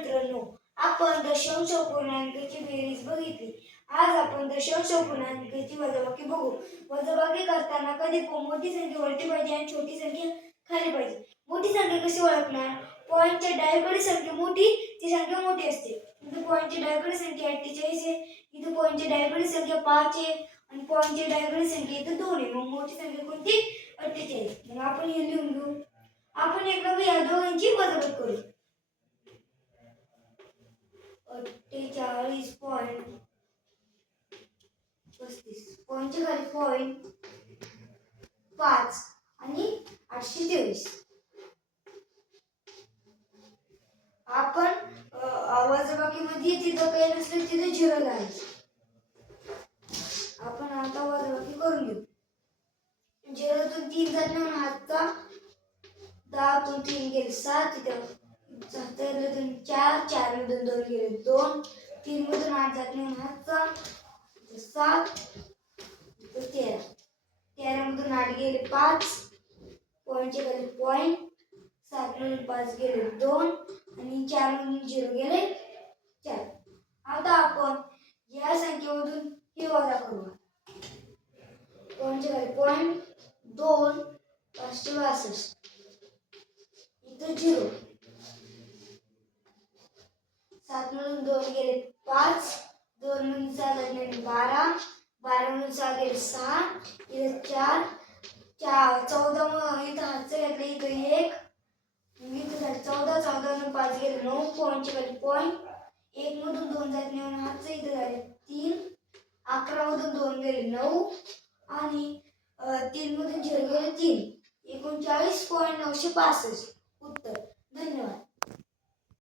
मित्रांनो आपण दशांश पूर्णांकाची बेरीज बघितली. आज आपण दशांश पूर्णांकाची वजाबाकी बघू. वजाबाकी करताना कधी मोठी संख्या वरती पाहिजे आणि छोटी संख्या खाली पाहिजे. मोठी संख्या कशी ओळखणार? पॉईंटच्या डावीकडे संख्या मोठी ती संख्या मोठी असते. इथे पॉईंटची डावीकडे संख्या अठ्ठेचाळीस आहे. इथे पॉईंटची डावीकडे संख्या पाच आहे. आणि पॉईंटची डावीकडे संख्या इथं दोन आहे. मग मोठी संख्या कोणती? अठ्ठेचाळीस. मग आपण हे लिहून घेऊ. आपण एकदा या दोघांची वजाबाकी करू. अठ्ठेचाळीस पॉईंट पस्तीस. पॉईंटच्या खाली पॉईंट पाच आणि आठशे तेवीस. आपण वजाबाकीमध्ये तिथं काही नसलं तिथं झिरो लावायचं आपण आता वजाबाकी करून घेऊ. झिरोतून तीन जात म्हणून हातचा दहातून तीन गेले सात तिथं सत्तरमधून चार चार दोन दोन गेले दोन तीन मधून आठ जात नाही हातचा सात तेरा. तेरा मधून आठ गेले पाच. पॉईंटचे गेले पॉईंट सात मधून पाच गेले दोन. आणि चार मधून झिरो गेले चार. आता आपण या संख्येमधून हे वजा करू पॉईंटचे गेले पॉईंट दोन पाचशे बासष्ट. इथं झिरो. सात म्हणून दोन गेले पाच दोन म्हणून सहा गेले बारा बारा मधून सहा गेले सहा इथं चार चार चौदा मग इथं हातचं घेतलं इथं एक इथं झाले चौदा चौदा म्हणून पाच गेले नऊ पॉईंटचे खाली पॉईंट एक मधून दोन जात नेऊन हातचं इथं झाले तीन अकरा मधून दोन गेले नऊ आणि तीन मधून झिरो गेले तीन. एकोणचाळीस पॉईंट नऊशे पासष्ट. उत्तर. धन्यवाद.